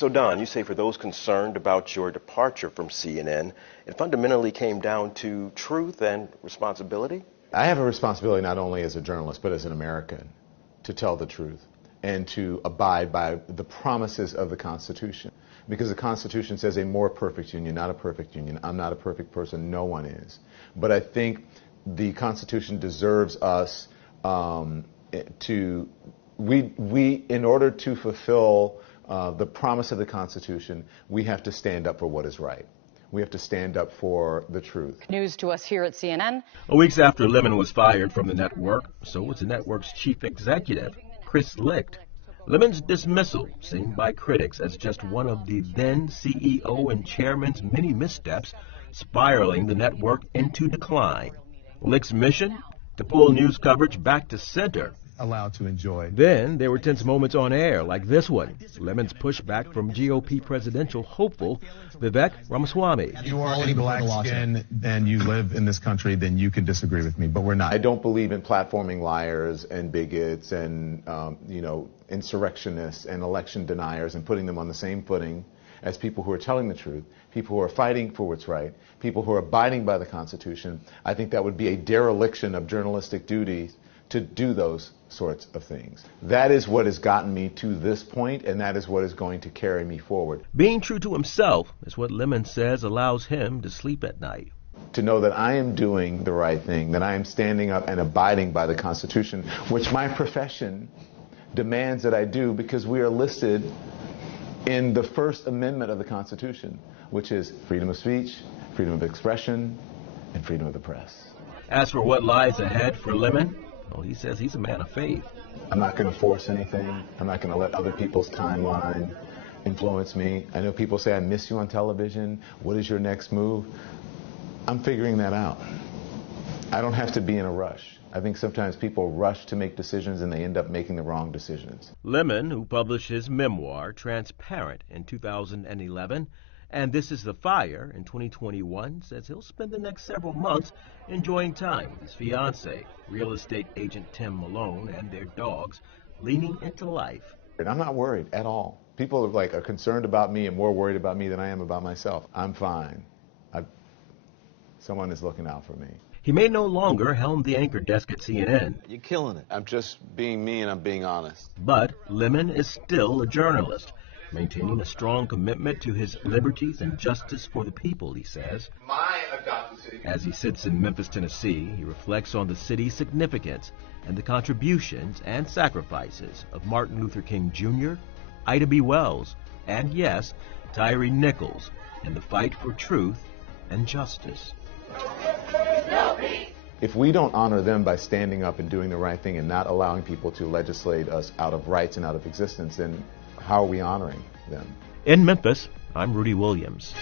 So, Don, you say for those concerned about your departure from CNN, it fundamentally came down to truth and responsibility? I have a responsibility not only as a journalist, but as an American, to tell the truth and to abide by the promises of the Constitution. Because the Constitution says a more perfect union, not a perfect union. I'm not a perfect person. No one is. But I think the Constitution deserves us in order to fulfill the promise of the Constitution, we have to stand up for what is right. We have to stand up for the truth. News to us here at CNN. Weeks after Lemon was fired from the network, so was the network's chief executive, Chris Licht. Lemon's dismissal, seen by critics as just one of the then CEO and chairman's many missteps, spiraling the network into decline. Licht's mission? To pull news coverage back to center. Allowed to enjoy. Then there were tense moments on air, like this one. Lemon's pushback from GOP presidential hopeful Vivek Ramaswamy. If you are in black skin and you live in this country, then you can disagree with me, but we're not. I don't believe in platforming liars and bigots and insurrectionists and election deniers and putting them on the same footing as people who are telling the truth, people who are fighting for what's right, people who are abiding by the Constitution. I think that would be a dereliction of journalistic duties to do those sorts of things. That is what has gotten me to this point, and that is what is going to carry me forward. Being true to himself is what Lemon says allows him to sleep at night. To know that I am doing the right thing, that I am standing up and abiding by the Constitution, which my profession demands that I do, because we are listed in the First Amendment of the Constitution, which is freedom of speech, freedom of expression, and freedom of the press. As for what lies ahead for Lemon, well, he says he's a man of faith. I'm not going to force anything. I'm not going to let other people's timeline influence me. I know people say, I miss you on television. What is your next move? I'm figuring that out. I don't have to be in a rush. I think sometimes people rush to make decisions and they end up making the wrong decisions. Lemon, who published his memoir, Transparent, in 2011, and This Is the Fire in 2021, says he'll spend the next several months enjoying time with his fiancée, real estate agent Tim Malone, and their dogs, leaning into life. And I'm not worried at all. People are concerned about me and more worried about me than I am about myself. I'm fine. Someone is looking out for me. He may no longer helm the anchor desk at CNN. You're killing it. I'm just being me and I'm being honest. But Lemon is still a journalist, maintaining a strong commitment to his liberties and justice for the people, he says. As he sits in Memphis, Tennessee, he reflects on the city's significance and the contributions and sacrifices of Martin Luther King Jr., Ida B. Wells, and yes, Tyree Nichols in the fight for truth and justice. If we don't honor them by standing up and doing the right thing and not allowing people to legislate us out of rights and out of existence, then how are we honoring them? In Memphis, I'm Rudy Williams.